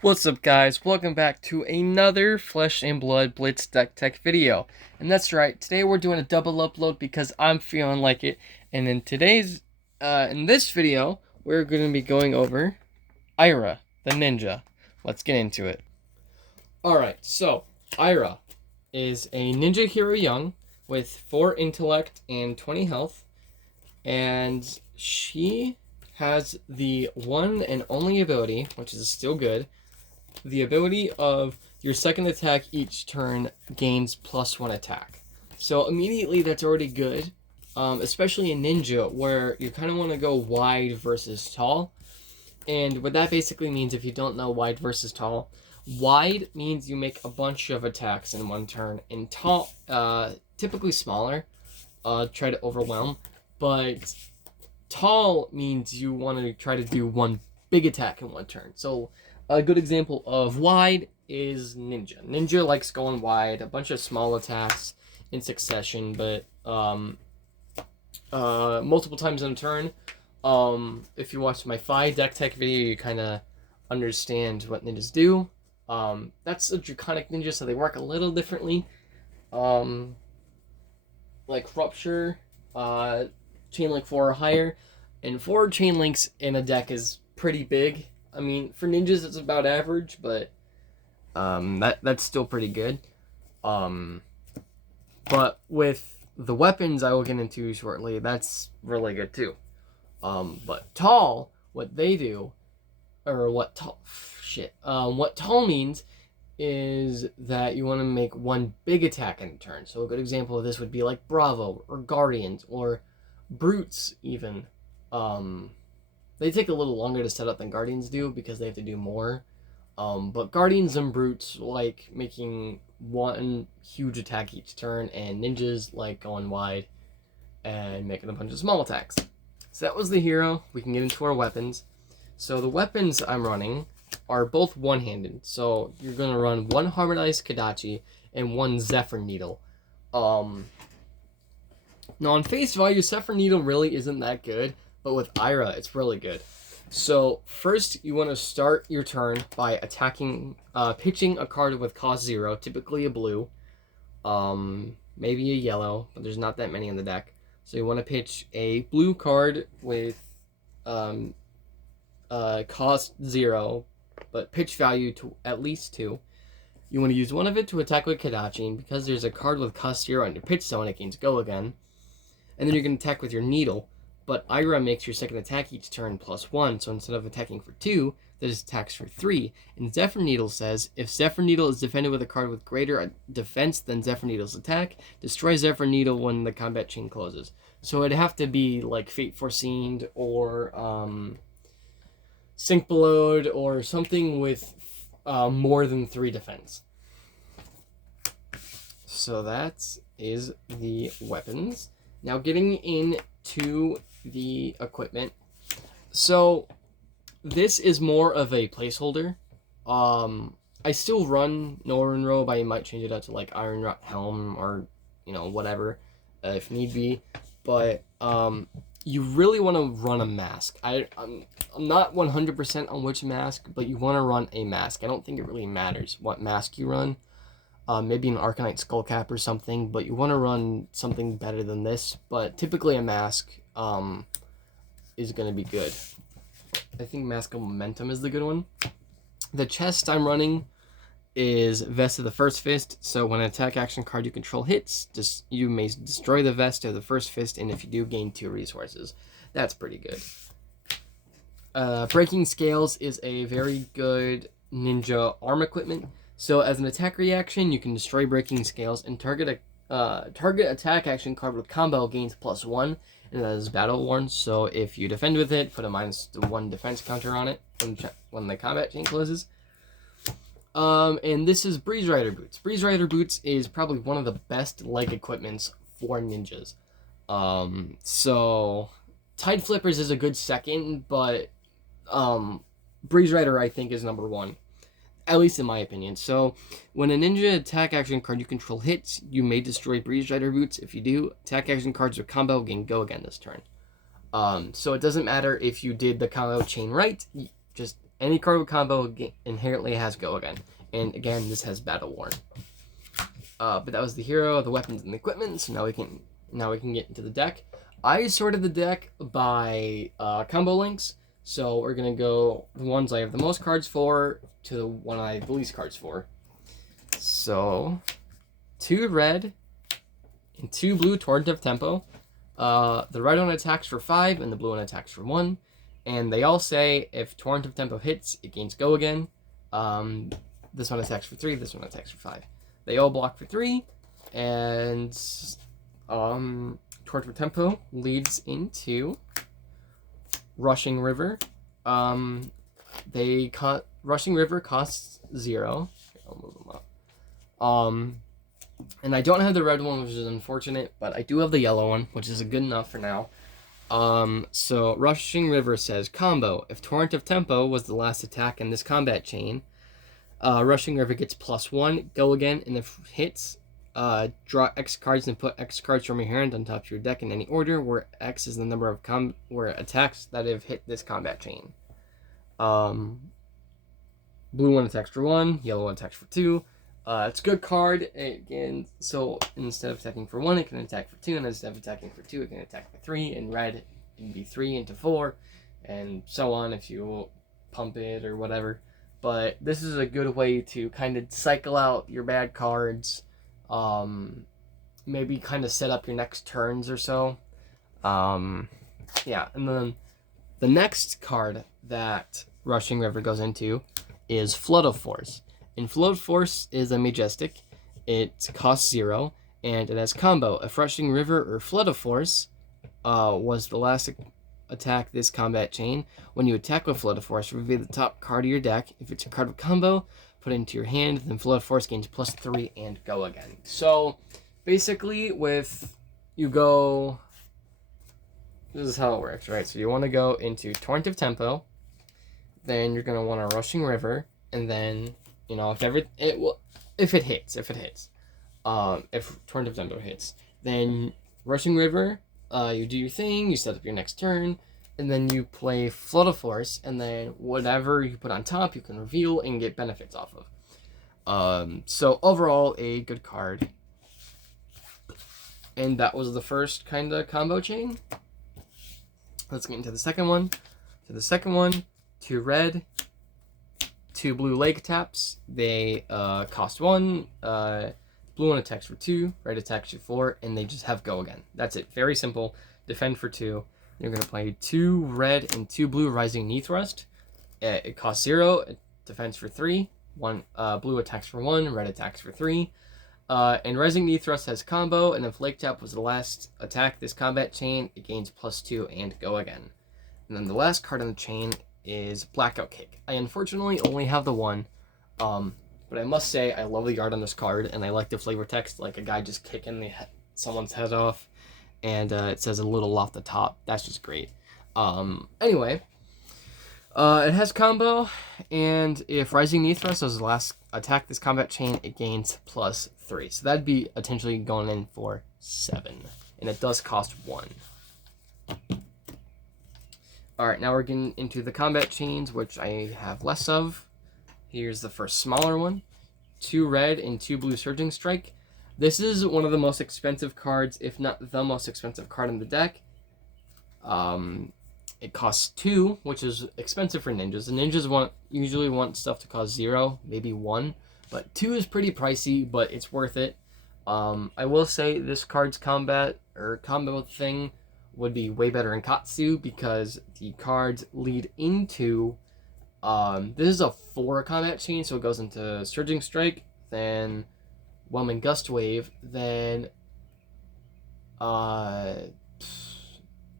What's up, guys? Welcome back to another Flesh and Blood Blitz Deck Tech video. And that's right, today we're doing a double upload because I'm feeling like it. And in this video, we're going to be going over Ira, the ninja. Let's get into it. Alright, so Ira is a ninja hero young with 4 intellect and 20 health. And she has the one and only ability, which is still good. The ability of your second attack each turn gains +1 attack. So immediately that's already good, especially in ninja where you kind of want to go wide versus tall. And what that basically means, if you don't know wide versus tall, wide means you make a bunch of attacks in one turn, and tall, typically smaller, try to overwhelm. But tall means you want to try to do one big attack in one turn. So a good example of wide is Ninja. Ninja likes going wide, a bunch of small attacks in succession, but multiple times in a turn. If you watch my FAB deck tech video, you kind of understand what ninjas do. That's a draconic ninja, so they work a little differently. Like Rupture, chain link 4 or higher, and 4 chain links in a deck is pretty big. I mean, for ninjas it's about average, but that's still pretty good. But with the weapons I will get into shortly, that's really good too. But tall, what they do, or what tall means is that you want to make one big attack in a turn. So a good example of this would be like Bravo or Guardians or Brutes even. They take a little longer to set up than Guardians do because they have to do more. But Guardians and Brutes like making one huge attack each turn, and Ninjas like going wide and making a bunch of small attacks. So that was the hero. We can get into our weapons. So the weapons I'm running are both one-handed. So you're going to run one Harmonized Kadachi and one Zephyr Needle. Now on face value, Zephyr Needle really isn't that good, but with Ira, it's really good. So first, you want to start your turn by attacking, pitching a card with cost 0, typically a blue, maybe a yellow, but there's not that many in the deck. So you want to pitch a blue card with cost 0, but pitch value to at least 2. You want to use one of it to attack with Kadachi, and because there's a card with cost 0 on your pitch zone, it gains go again. And then you're going to attack with your needle, but Ira makes your second attack each turn +1, so instead of attacking for 2, this attacks for 3. And Zephyr Needle says, if Zephyr Needle is defended with a card with greater defense than Zephyr Needle's attack, destroy Zephyr Needle when the combat chain closes. So it'd have to be like Fate Foreseen or Sync Belowed or something with more than 3 defense. So that is the weapons. Now getting into the equipment. So this is more of a placeholder. I still run Northern Robe. I might change it out to like Iron Rot Helm or whatever if need be. But you really want to run a mask. I'm not 100% on which mask, but you want to run a mask. I don't think it really matters what mask you run. Maybe an Arcanite Skullcap or something, but you want to run something better than this. But typically a mask is going to be good. I think Mask of Momentum is the good one. The chest I'm running is Vest of the First Fist, so when an attack action card you control hits, you may destroy the Vest of the First Fist, and if you do, gain 2 resources. That's pretty good. Breaking Scales is a very good ninja arm equipment. So as an attack reaction, you can destroy Breaking Scales and target attack action card with combo gains +1, and that is battle worn. So if you defend with it, put a -1 defense counter on it when the combat chain closes. And this is Breeze Rider Boots. Breeze Rider Boots is probably one of the best leg equipments for ninjas. So Tide Flippers is a good second, but Breeze Rider I think is number 1. At least in my opinion. So when a ninja attack action card you control hits, you may destroy Breeze Rider Boots. If you do, attack action cards with combo gain go again this turn. So it doesn't matter if you did the combo chain right, just Any card with combo inherently has go again. And again, this has battle worn. But that was the hero, the weapons, and the equipment. So now we can get into the deck. I sorted the deck by combo links. So we're gonna go the ones I have the most cards for to the one I have the least cards for. So 2 red and 2 blue Torrent of Tempo. The red one attacks for 5 and the blue one attacks for 1. And they all say if Torrent of Tempo hits, it gains go again. This one attacks for 3, this one attacks for 5. They all block for 3, and Torrent of Tempo leads into Rushing River. Rushing River costs 0. I'll move them up. And I don't have the red one, which is unfortunate, but I do have the yellow one, which is good enough for now. So Rushing River says combo. If Torrent of Tempo was the last attack in this combat chain, Rushing River gets +1, go again, and if hits, draw X cards and put X cards from your hand on top of your deck in any order, where X is the number of attacks that have hit this combat chain. Blue one attacks for 1, yellow one attacks for 2. It's a good card. Again, so instead of attacking for 1, it can attack for 2, and instead of attacking for 2, it can attack for 3. And red, it can be 3 into 4, and so on if you pump it or whatever. But this is a good way to kind of cycle out your bad cards. Maybe kind of set up your next turns or so. Yeah, and then the next card that Rushing River goes into is Flood of Force. And Flood of Force is a Majestic. It costs 0, and it has combo. If Rushing River or Flood of Force was the last attack this combat chain, when you attack with Flood of Force, reveal the top card of your deck. If it's a card with combo, put it into your hand, then Flood of Force gains +3 and go again. So basically, this is how it works, right? So you want to go into Torrent of Tempo, then you're going to want a Rushing River, and then, if it hits, if Torrent of Tempo hits, then Rushing River, you do your thing, you set up your next turn, and then you play Flood of Force, and then whatever you put on top, you can reveal and get benefits off of. So overall, a good card. And that was the first kind of combo chain. Let's get into the second one. So the second one, 2 red, 2 blue lake taps. They cost 1. Blue one attacks for 2, red attacks for 4, and they just have go again. That's it. Very simple. Defend for 2. You're going to play 2 red and 2 blue Rising Knee Thrust. It costs 0. It defends for 3. Blue attacks for 1, red attacks for 3. And Rising Knee Thrust has combo, and if Lake Tap was the last attack this combat chain, it gains +2 and go again. And then the last card on the chain is Blackout Kick. I unfortunately only have the one, but I must say I love the art on this card, and I like the flavor text, like a guy just kicking someone's head off, and it says a little off the top. That's just great. Anyway, it has combo, and if Rising Knee Thrust was the last attack this combat chain, it gains +3. So that'd be potentially going in for 7, and it does cost 1. Alright, now we're getting into the combat chains, which I have less of. Here's the first smaller one. 2 red and 2 blue Surging Strike. This is one of the most expensive cards, if not the most expensive card in the deck. It costs 2, which is expensive for ninjas. The ninjas usually want stuff to cost 0, maybe 1. But 2 is pretty pricey, but it's worth it. I will say this card's combo thing would be way better in Katsu, because the cards lead into this is a 4 combat chain, so it goes into Surging Strike, then Whelming Gust Wave, then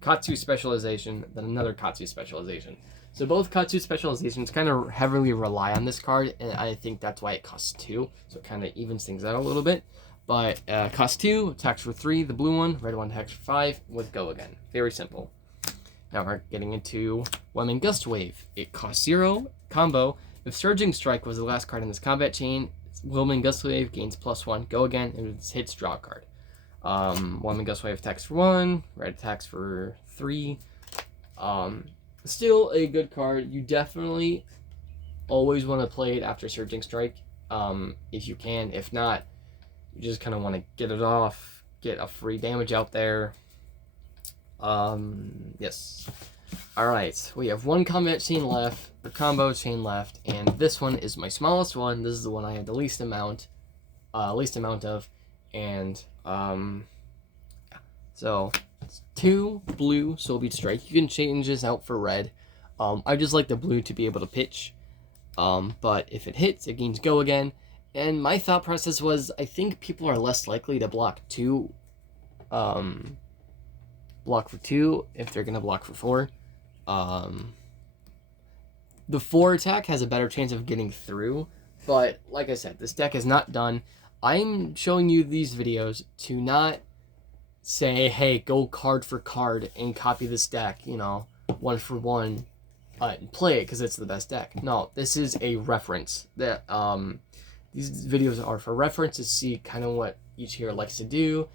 Katsu Specialization, then another Katsu Specialization. So both Katsu Specializations kind of heavily rely on this card, and I think that's why it costs 2, so it kind of evens things out a little bit. But costs 2, attacks for 3, the blue one, red one attacks for 5, with go again. Very simple. Now we're getting into Whelming Gust Wave. It costs 0, combo. If Surging Strike was the last card in this combat chain, Whelming Gust Wave gains +1, go again, and it hits draw a card. Whelming Gust Wave attacks for 1, red attacks for 3. Still a good card. You definitely always want to play it after Surging Strike, if you can. If not, you just kind of want to get it off, get a free damage out there. Yes. Alright, we have one combat chain left, or combo chain left, and this one is my smallest one. This is the one I have the least amount of, and, so, it's 2 blue Soul Beat Strike. You can change this out for red. I just like the blue to be able to pitch, but if it hits, it gains go again, and my thought process was, I think people are less likely to block 2, block for 2 if they're gonna block for 4. The 4 attack has a better chance of getting through, but like I said, this deck is not done. I'm showing you these videos to not say, hey, go card for card and copy this deck, you know, 1 for 1, and play it because it's the best deck. No, this is a reference. That these videos are for reference to see kind of what each hero likes to do.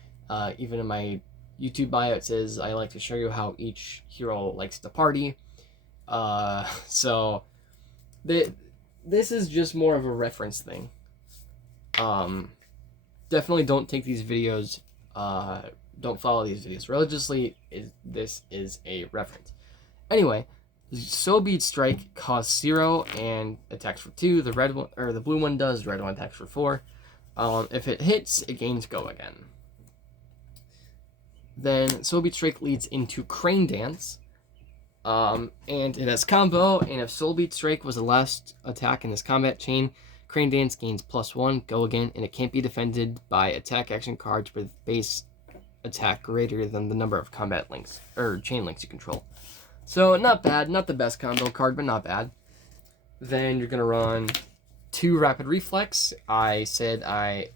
Even in my YouTube bio, it says I like to show you how each hero likes to party. So this is just more of a reference thing. Definitely don't take these videos, don't follow these videos religiously. This is a reference. Anyway, Soul Beat Strike costs 0 and attacks for 2. The red one, or the blue one does. The red one attacks for 4. If it hits, it gains go again. Then Soul Beat Strike leads into Crane Dance, and it has combo, and if Soul Beat Strike was the last attack in this combat chain, Crane Dance gains +1, go again, and it can't be defended by attack action cards with base attack greater than the number of combat links, or chain links you control. So not bad, not the best combo card, but not bad. Then you're gonna run 2 Rapid Reflex. I said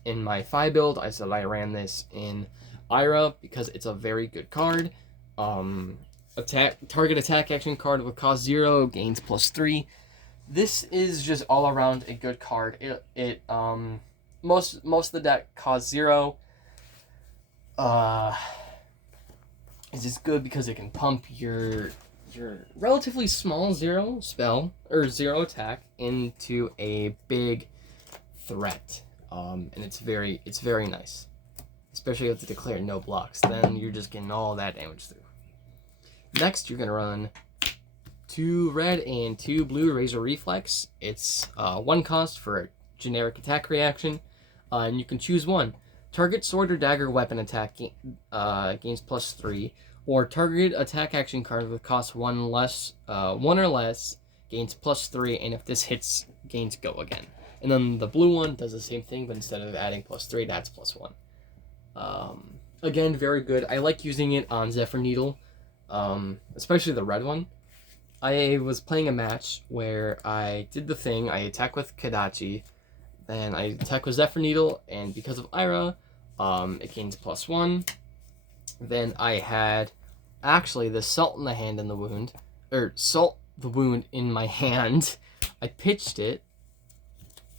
in my FAB build, I said I ran this in Ira because it's a very good card. Target attack action card with cost 0 gains +3. This is just all around a good card. Most of the deck costs 0. It's just good because it can pump your relatively small 0 spell or 0 attack into a big threat. And it's very nice. Especially if they declare no blocks, then you're just getting all that damage through. Next, you're gonna run 2 red and 2 blue Razor Reflex. It's 1 cost for a generic attack reaction, and you can choose one. Target sword or dagger weapon attack gains +3, or target attack action card with cost 1 or less gains +3, and if this hits, gains go again. And then the blue one does the same thing, but instead of adding +3, it adds +1. Again, very good. I like using it on Zephyr Needle, especially the red one. I was playing a match where I did the thing, I attack with Kadachi, then I attack with Zephyr Needle, and because of Ira, it gains +1. Then I had, actually, the Salt in the hand in the wound, or Salt the wound in my hand. I pitched it.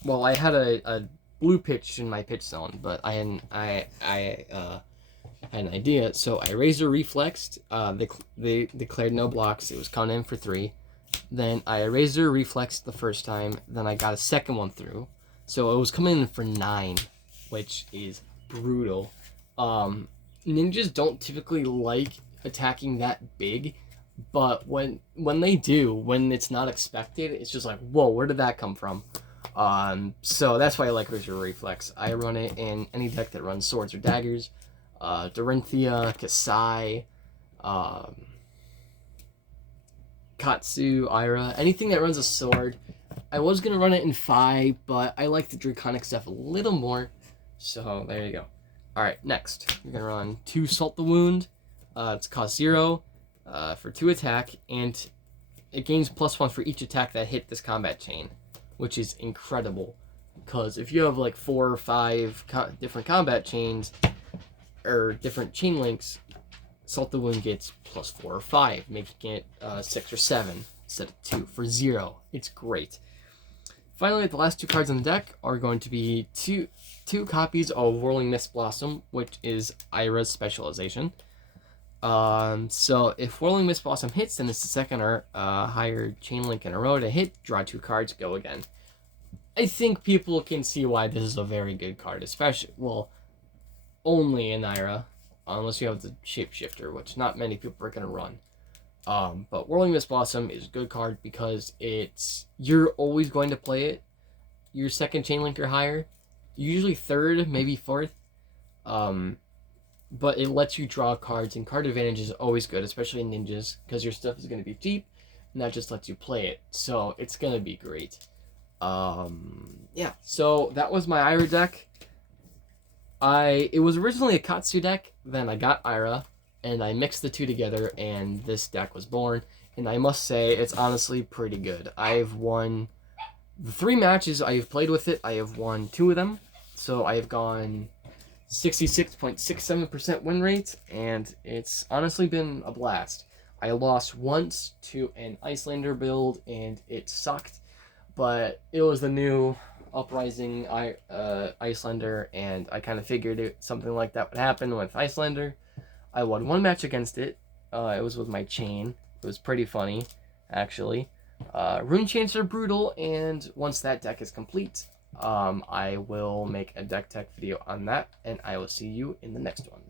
Well, I had a blue pitch in my pitch zone, but I had an idea, so I Razor Reflexed. They declared no blocks. It was coming in for 3. Then I Razor Reflexed the first time. Then I got a second one through, so it was coming in for 9, which is brutal. Ninjas don't typically like attacking that big, but when they do, when it's not expected, it's just like, whoa, where did that come from? So that's why I like Razor Reflex. I run it in any deck that runs swords or daggers. Dorinthia, Kasai, Katsu, Ira, anything that runs a sword. I was going to run it in 5, but I like the Draconic stuff a little more, so there you go. Alright, next, you're going to run 2 Salt the Wound. It's cost 0 for 2 attack, and it gains +1 for each attack that hit this combat chain, which is incredible, because if you have like 4 or 5 different combat chains, or different chain links, Salt the Wound gets +4 or 5, making it 6 or 7 instead of 2 for 0. It's great. Finally, the last 2 cards on the deck are going to be two copies of Whirling Mist Blossom, which is Ira's specialization. So if Whirling Mist Blossom hits, then it's the second or higher chain link in a row to hit. Draw 2 cards, go again. I think people can see why this is a very good card, especially, well, only in Naira, unless you have the Shapeshifter, which not many people are going to run. But Whirling Mist Blossom is a good card because you're always going to play it. Your second chain link or higher, usually third, maybe fourth. But it lets you draw cards, and card advantage is always good, especially in ninjas, because your stuff is going to be cheap, and that just lets you play it. So it's going to be great. Yeah, so that was my Ira deck. It was originally a Katsu deck, then I got Ira, and I mixed the two together, and this deck was born. And I must say, it's honestly pretty good. I've won the 3 matches I've played with it. I have won 2 of them, so I have gone 66.67% win rate, and it's honestly been a blast. I lost once to an Icelander build, and it sucked, but it was the new Uprising Icelander, and I kind of figured something like that would happen with Icelander. I won 1 match against it. It was with my chain. It was pretty funny, actually. Rune chains are brutal, and once that deck is complete, I will make a deck tech video on that, and I will see you in the next one.